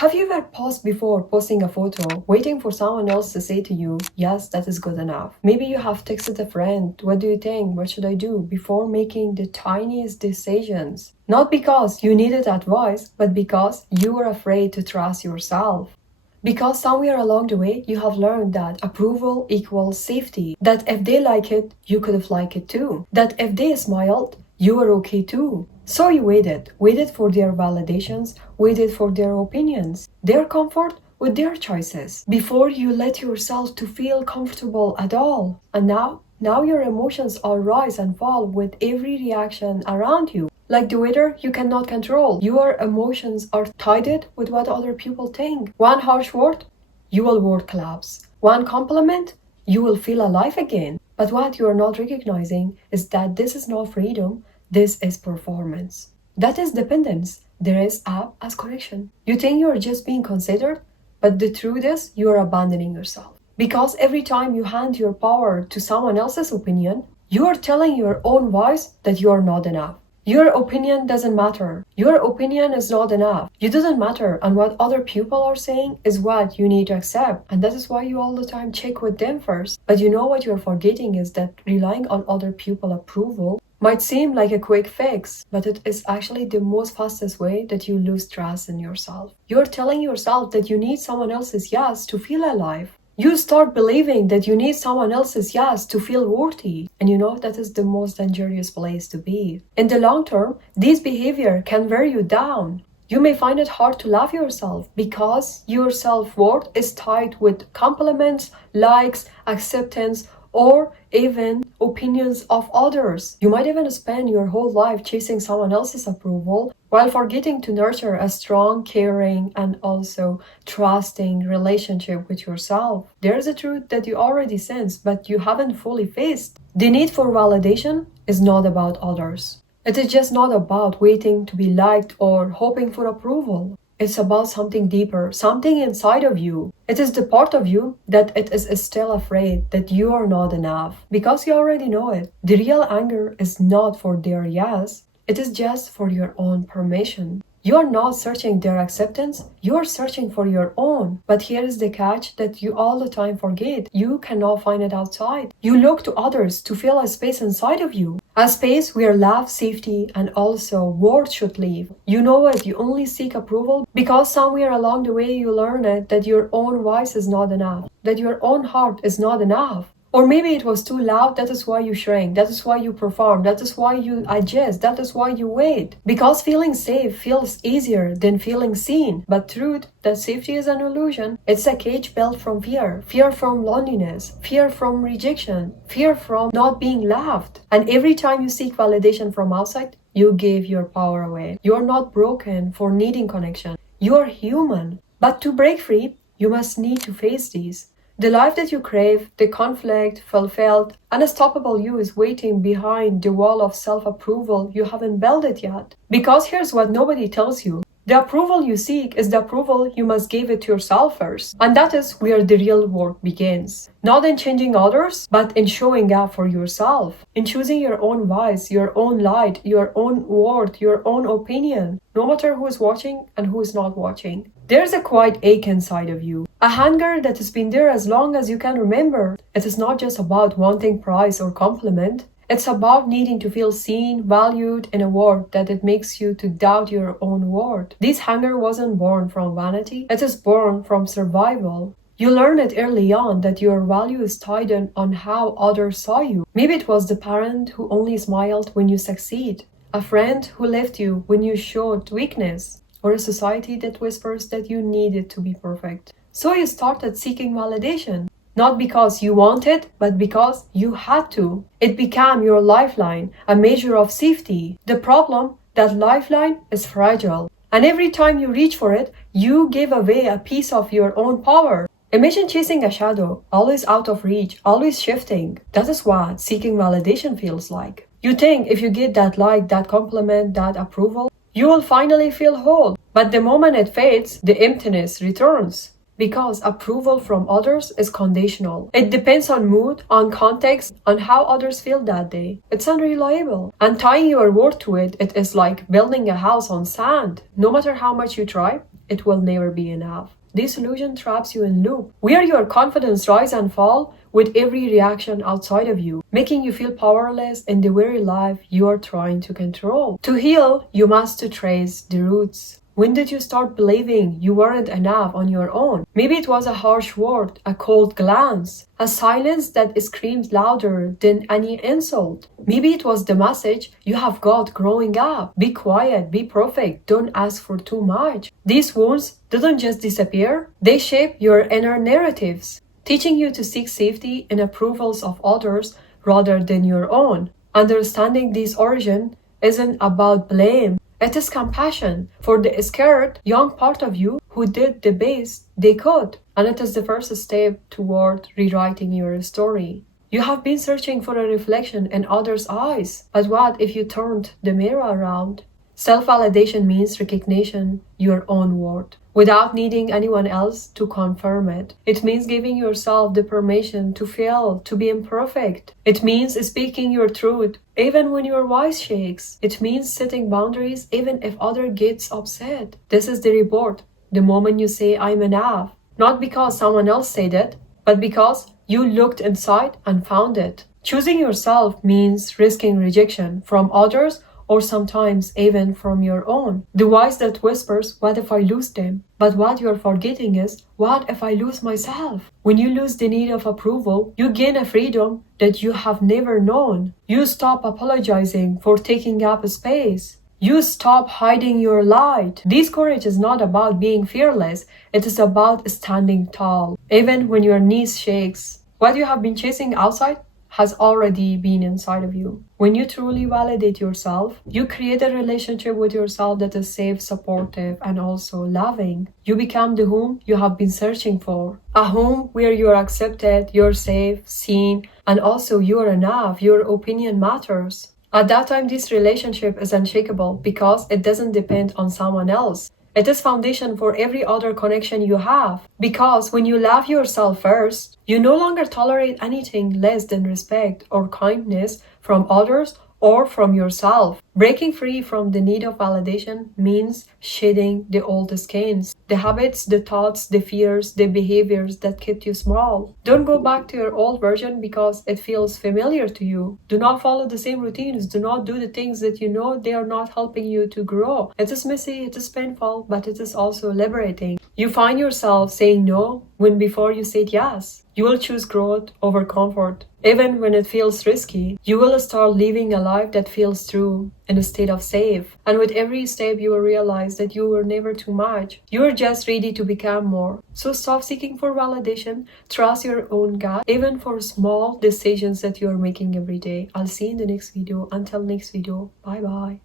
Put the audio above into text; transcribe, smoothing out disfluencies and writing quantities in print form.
Have you ever paused before posting a photo, waiting for someone else to say to you, yes, that is good enough? Maybe you have texted a friend, what do you think, what should I do, before making the tiniest decisions. Not because you needed advice, but because you were afraid to trust yourself. Because somewhere along the way, you have learned that approval equals safety. That if they like it, you could have liked it too. That if they smiled, you were okay too. So you waited for their validations, waited for their opinions, their comfort with their choices, before you let yourself to feel comfortable at all. And now your emotions all rise and fall with every reaction around you. Like the weather, you cannot control. Your emotions are tied with what other people think. One harsh word, you will word collapse. One compliment, you will feel alive again. But what you are not recognizing is that this is not freedom, this is performance. That is dependence. There is up as connection. You think you are just being considered, but the truth is you are abandoning yourself. Because every time you hand your power to someone else's opinion, you are telling your own voice that you are not enough. Your opinion doesn't matter. Your opinion is not enough. You doesn't matter, and what other people are saying is what you need to accept. And that is why you all the time check with them first. But you know what you're forgetting is that relying on other people's approval might seem like a quick fix, but it is actually the most fastest way that you lose trust in yourself. You're telling yourself that you need someone else's yes to feel alive. You start believing that you need someone else's yes to feel worthy. And you know that is the most dangerous place to be. In the long term, this behavior can wear you down. You may find it hard to love yourself because your self-worth is tied with compliments, likes, acceptance, or even opinions of others. You might even spend your whole life chasing someone else's approval while forgetting to nurture a strong, caring, and also trusting relationship with yourself. There's a truth that you already sense, but you haven't fully faced. The need for validation is not about others. It is just not about waiting to be liked or hoping for approval. It's about something deeper, something inside of you. It is the part of you that it is still afraid that you are not enough, because you already know it. The real anger is not for their yes, it is just for your own permission. You are not searching their acceptance, you are searching for your own. But here is the catch that you all the time forget. You cannot find it outside. You look to others to fill a space inside of you. A space where love, safety, and also worth should live. You know it, you only seek approval because somewhere along the way you learn it that your own voice is not enough, that your own heart is not enough. Or maybe it was too loud, that is why you shrank, that is why you perform, that is why you adjust, that is why you wait. Because feeling safe feels easier than feeling seen. But truth, that safety is an illusion. It's a cage built from fear. Fear from loneliness, fear from rejection, fear from not being loved. And every time you seek validation from outside, you give your power away. You are not broken for needing connection. You are human. But to break free, you must need to face these. The life that you crave, the conflict, fulfilled, unstoppable you is waiting behind the wall of self-approval you haven't built it yet. Because here's what nobody tells you. The approval you seek is the approval you must give it to yourself first. And that is where the real work begins. Not in changing others, but in showing up for yourself. In choosing your own voice, your own light, your own word, your own opinion. No matter who is watching and who is not watching. There's a quiet ache inside of you. A hunger that has been there as long as you can remember. It is not just about wanting praise or compliment. It's about needing to feel seen, valued in a world that it makes you to doubt your own worth. This hunger wasn't born from vanity. It is born from survival. You learn it early on that your value is tied on how others saw you. Maybe it was the parent who only smiled when you succeed. A friend who left you when you showed weakness. Or a society that whispers that you needed to be perfect. So you started seeking validation. Not because you wanted, but because you had to. It became your lifeline, a measure of safety. The problem, that lifeline is fragile. And every time you reach for it, you give away a piece of your own power. Imagine chasing a shadow, always out of reach, always shifting. That is what seeking validation feels like. You think if you get that like, that compliment, that approval, you will finally feel whole. But the moment it fades, the emptiness returns. Because approval from others is conditional. It depends on mood, on context, on how others feel that day. It's unreliable. And tying your word to it, it is like building a house on sand. No matter how much you try, it will never be enough. This illusion traps you in loop, where your confidence rise and fall with every reaction outside of you, making you feel powerless in the very life you are trying to control. To heal, you must trace the roots. When did you start believing you weren't enough on your own? Maybe it was a harsh word, a cold glance, a silence that screamed louder than any insult. Maybe it was the message you have got growing up. Be quiet, be perfect, don't ask for too much. These wounds didn't just disappear, they shape your inner narratives, teaching you to seek safety in approvals of others rather than your own. Understanding this origin isn't about blame. It is compassion for the scared young part of you who did the best they could, and it is the first step toward rewriting your story. You have been searching for a reflection in others' eyes, but what if you turned the mirror around? Self-validation means recognition your own worth, without needing anyone else to confirm it. It means giving yourself the permission to fail, to be imperfect. It means speaking your truth, even when your voice shakes. It means setting boundaries, even if other gets upset. This is the reward, the moment you say, I'm enough. Not because someone else said it, but because you looked inside and found it. Choosing yourself means risking rejection from others, or sometimes even from your own. The voice that whispers, what if I lose them? But what you're forgetting is, what if I lose myself? When you lose the need of approval, you gain a freedom that you have never known. You stop apologizing for taking up space. You stop hiding your light. This courage is not about being fearless, it is about standing tall, even when your knees shakes. What you have been chasing outside has already been inside of you. When you truly validate yourself, you create a relationship with yourself that is safe, supportive, and also loving. You become the home you have been searching for. A home where you're accepted, you're safe, seen, and also you're enough, your opinion matters. At that time, this relationship is unshakable because it doesn't depend on someone else. It is foundation for every other connection you have. Because when you love yourself first, you no longer tolerate anything less than respect or kindness from others or from yourself. Breaking free from the need of validation means shedding the old skins, the habits, the thoughts, the fears, the behaviors that kept you small. Don't go back to your old version because it feels familiar to you. Do not follow the same routines. Do not do the things that you know they are not helping you to grow. It is messy, it is painful, but it is also liberating. You find yourself saying no when before you said yes. You will choose growth over comfort. Even when it feels risky, you will start living a life that feels true in a state of safe. And with every step, you will realize that you were never too much. You are just ready to become more. So stop seeking for validation. Trust your own gut, even for small decisions that you are making every day. I'll see you in the next video. Until next video, bye bye.